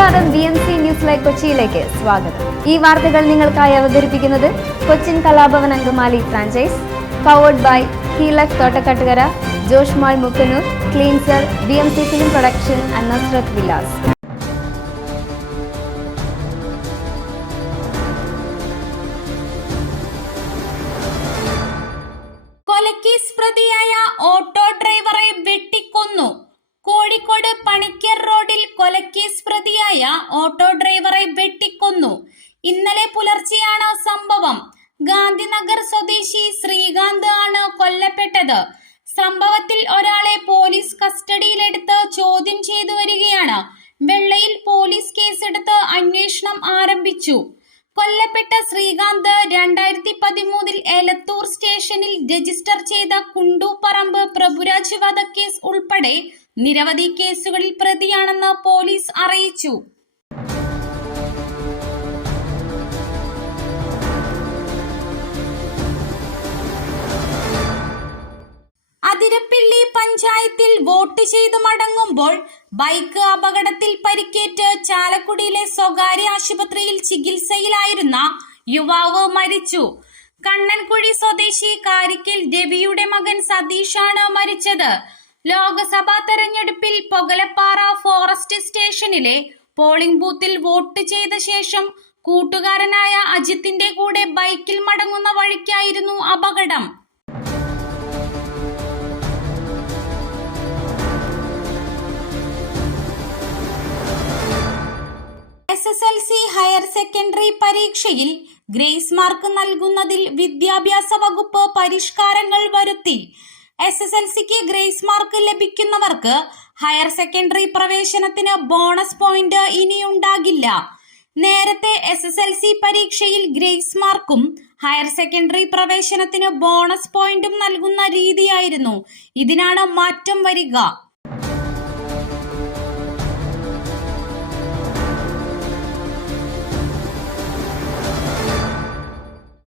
നമസ്കാരം, BMC news live കൊച്ചിയിലേക്ക് സ്വാഗതം. ഈ വാർത്തകൾ നിങ്ങൾക്കായി അവതരിപ്പിക്കുന്നത് Cochin Kalabhavan Angamaly franchise, powered by Heelak Thottakkattukara, Josh mall Mookkannoor, cleanser, BMC film production and Nasrath Vilas. കൊലക്കേസ് പ്രതിയായ ഓട്ടോ ഡ്രൈവറെ വെട്ടിക്കൊന്നു. കോഴിക്കോട് പണിക്കർ റോഡിൽ കൊലക്കേസ് പ്രതിയായ ഓട്ടോ ഡ്രൈവറെ വെട്ടിക്കൊന്നു. ഇന്നലെ പുലർച്ചെയാണ് സംഭവം. ഗാന്ധിനഗർ സ്വദേശി ശ്രീകാന്ത് ആണ് കൊല്ലപ്പെട്ടത്. സംഭവത്തിൽ ഒരാളെ പോലീസ് കസ്റ്റഡിയിലെടുത്ത് ചോദ്യം ചെയ്തു വരികയാണ്. വെള്ളയിൽ പോലീസ് കേസെടുത്ത് അന്വേഷണം ആരംഭിച്ചു. കൊല്ലപ്പെട്ട ശ്രീകാന്ത് 2013 എലത്തൂർ സ്റ്റേഷനിൽ രജിസ്റ്റർ ചെയ്ത കുണ്ടൂപ്പറമ്പ് പ്രഭുരാജ് വധക്കേസ് ഉൾപ്പെടെ നിരവധി കേസുകളിൽ പ്രതിയാണെന്ന് പോലീസ് അറിയിച്ചു. അതിരപ്പിള്ളി പഞ്ചായത്തിൽ വോട്ട് ചെയ്ത് മടങ്ങുമ്പോൾ ബൈക്ക് അപകടത്തിൽ പരിക്കേറ്റ് ചാലക്കുടിയിലെ സ്വകാര്യ ആശുപത്രിയിൽ ചികിത്സയിലായിരുന്ന യുവാവ് മരിച്ചു. കണ്ണൻകുഴി സ്വദേശി കാരിക്കൽ രവിയുടെ മകൻ സതീഷാണ് മരിച്ചത്. ലോക്സഭാ തെരഞ്ഞെടുപ്പിൽ പൊകലപ്പാറ ഫോറസ്റ്റ് സ്റ്റേഷനിലെ പോളിംഗ് ബൂത്തിൽ വോട്ട് ചെയ്ത ശേഷം കൂട്ടുകാരനായ അജിത്തിന്റെ കൂടെ ബൈക്കിൽ മടങ്ങുന്ന വഴിക്കായിരുന്നു അപകടം. SSLC ഹയർ സെക്കൻഡറി പരീക്ഷയിൽ ഗ്രേസ് മാർക്ക് നൽകുന്നതിൽ വിദ്യാഭ്യാസ വകുപ്പ് പരിഷ്കാരങ്ങൾ വരുത്തി. SSLCക്ക് ഗ്രേസ് മാർക്ക് ലഭിക്കുന്നവർക്ക് ഹയർ സെക്കൻഡറി പ്രവേശനത്തിന് ബോണസ് പോയിന്റ് ഇനിയുണ്ടാകില്ല. നേരത്തെ SSLC പരീക്ഷയിൽ ഗ്രേസ് മാർക്കും ഹയർ സെക്കൻഡറി പ്രവേശനത്തിന് ബോണസ് പോയിന്റും നൽകുന്ന രീതിയായിരുന്നു. ഇതിനാണ് മാറ്റം വരിക.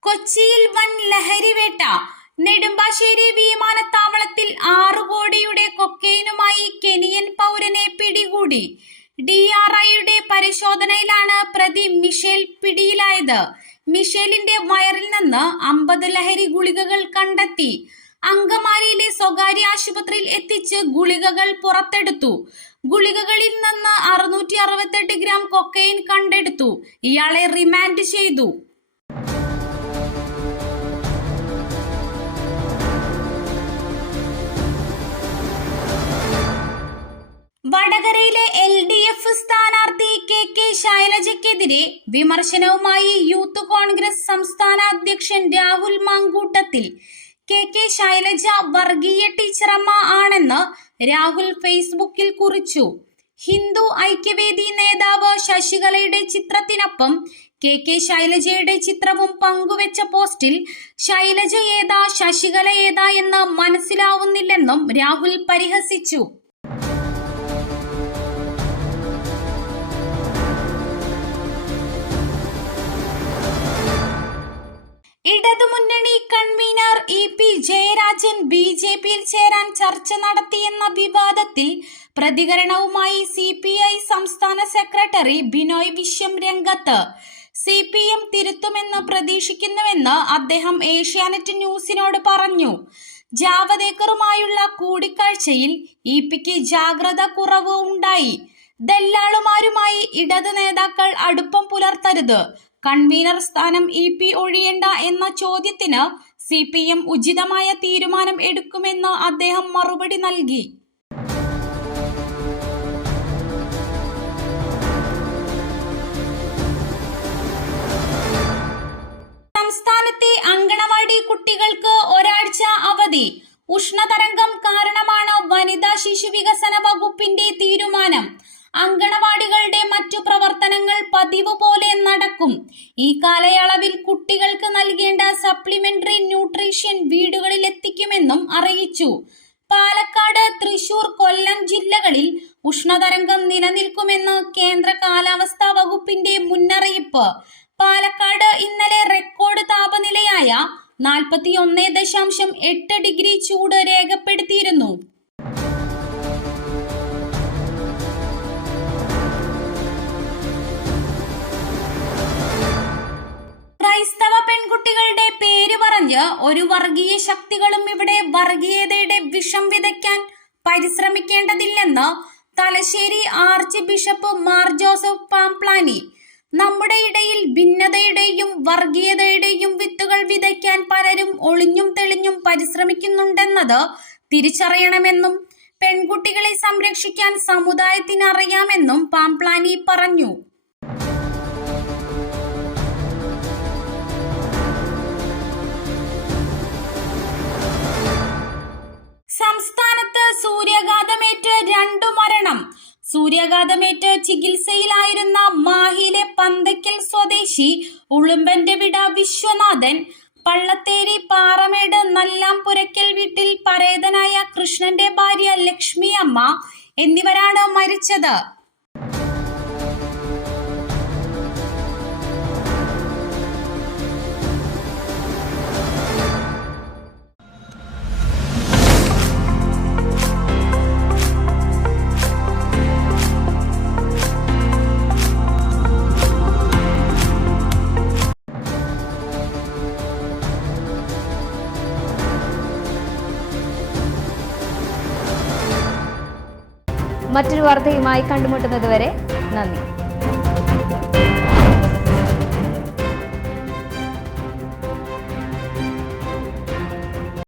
കൊച്ചിയിൽ വൻ ലഹരിവേട്ട. നെടുമ്പാശ്ശേരി വിമാനത്താവളത്തിൽ 6 കോടിയുടെ കൊക്കൈനുമായി കെനിയൻ പൗരനെ പിടികൂടി. DRIയുടെ പരിശോധനയിലാണ് പ്രതി മിഷേൽ പിടിയിലായത്. മിഷേലിന്റെ വയറിൽ നിന്ന് 50 ലഹരി ഗുളികകൾ കണ്ടെത്തി. അങ്കമാലിയിലെ സ്വകാര്യ ആശുപത്രിയിൽ എത്തിച്ച് ഗുളികകൾ പുറത്തെടുത്തു. ഗുളികകളിൽ നിന്ന് 668 ഗ്രാം കൊക്കൈൻ കണ്ടെടുത്തു. ഇയാളെ റിമാൻഡ് ചെയ്തു. വടകരയിലെ LDF സ്ഥാനാർത്ഥി KK ശൈലജയ്ക്കെതിരെ വിമർശനവുമായി യൂത്ത് കോൺഗ്രസ് സംസ്ഥാന അധ്യക്ഷൻ രാഹുൽ മാങ്കൂട്ടത്തിൽ. KK ശൈലജ വർഗീയ ടീച്ചറമ്മ ആണെന്ന് രാഹുൽ ഫേസ്ബുക്കിൽ കുറിച്ചു. ഹിന്ദു ഐക്യവേദി നേതാവ് ശശികലയുടെ ചിത്രത്തിനൊപ്പം KK ശൈലജയുടെ ചിത്രവും പങ്കുവെച്ച പോസ്റ്റിൽ ശൈലജ ഏതാ ശശികല ഏതാ എന്ന് മനസ്സിലാവുന്നില്ലെന്നും രാഹുൽ പരിഹസിച്ചു. ഇടതുമുന്നണി കൺവീനർ EP ജയരാജൻ BJPയിൽ ചേരാൻ ചർച്ച നടത്തിയെന്ന വിവാദത്തിൽ പ്രതികരണവുമായി CPI സംസ്ഥാന സെക്രട്ടറി ബിനോയ് വിശ്വം രംഗത്ത്. CPM തിരുത്തുമെന്ന് പ്രതീക്ഷിക്കുന്നുവെന്ന് അദ്ദേഹം ഏഷ്യാനെറ്റ് ന്യൂസിനോട് പറഞ്ഞു. ജാവദേക്കറുമായുള്ള കൂടിക്കാഴ്ചയിൽ EPക്ക് ജാഗ്രത കുറവ് ഉണ്ടായി. ദല്ലാളുമാരുമായി ഇടത് നേതാക്കൾ അടുപ്പം പുലർത്തരുത്. കൺവീനർ സ്ഥാനം EP ഒഴിയേണ്ട എന്ന ചോദ്യത്തിന് CPM ഉചിതമായ തീരുമാനം എടുക്കുമെന്ന് അദ്ദേഹം മറുപടി നൽകി. സംസ്ഥാനത്തെ അങ്കണവാടി കുട്ടികൾക്ക് ഒരാഴ്ച അവധി. ഉഷ്ണതരംഗം കാരണമാണ് വനിതാ ശിശു വികസന വകുപ്പിന്റെ തീരുമാനം. അങ്കണവാടികളുടെ മറ്റു പ്രവർത്തനങ്ങൾ പതിവ് പോലെ നടക്കും. ഈ കാലയളവിൽ കുട്ടികൾക്ക് നൽകേണ്ട സപ്ലിമെന്ററി ന്യൂട്രീഷൻ വീടുകളിൽ എത്തിക്കുമെന്നും അറിയിച്ചു. പാലക്കാട്, തൃശൂർ, കൊല്ലം ജില്ലകളിൽ ഉഷ്ണതരംഗം നിലനിൽക്കുമെന്ന് കേന്ദ്ര കാലാവസ്ഥാ വകുപ്പിന്റെ മുന്നറിയിപ്പ്. പാലക്കാട് ഇന്നലെ റെക്കോർഡ് താപനിലയായ 41.8 ഡിഗ്രി ചൂട് രേഖപ്പെടുത്തിയിരുന്നു. ക്രൈസ്തവ പെൺകുട്ടികളുടെ പേര് പറഞ്ഞ് ഒരു വർഗീയ ശക്തികളും ഇവിടെ വർഗീയതയുടെ വിഷം വിതയ്ക്കാൻ പരിശ്രമിക്കേണ്ടതില്ലെന്ന് തലശ്ശേരി ആർച്ച് ബിഷപ്പ് മാർ ജോസഫ് പാംപ്ലാനി. നമ്മുടെ ഇടയിൽ ഭിന്നതയുടെയും വർഗീയതയുടെയും വിത്തുകൾ വിതയ്ക്കാൻ പലരും ഒളിഞ്ഞും തെളിഞ്ഞും പരിശ്രമിക്കുന്നുണ്ടെന്നത് തിരിച്ചറിയണമെന്നും പെൺകുട്ടികളെ സംരക്ഷിക്കാൻ സമുദായത്തിന് അറിയാമെന്നും പാംപ്ലാനി പറഞ്ഞു. സംസ്ഥാനത്ത് സൂര്യാഘാതമേറ്റ് 2 മരണം. സൂര്യാഘാതമേറ്റ് ചികിത്സയിലായിരുന്ന മാഹിയിലെ പന്തയ്ക്കൽ സ്വദേശി ഉളുമ്പന്റെ വിട വിശ്വനാഥൻ, പള്ളത്തേരി പാറമേട് നല്ലാംപുരയ്ക്കൽ വീട്ടിൽ പരേതനായ കൃഷ്ണന്റെ ഭാര്യ ലക്ഷ്മി അമ്മ എന്നിവരാണ് മരിച്ചത്. മറ്റൊരു വാർത്തയുമായി കണ്ടുമുട്ടുന്നതുവരെ നന്ദി.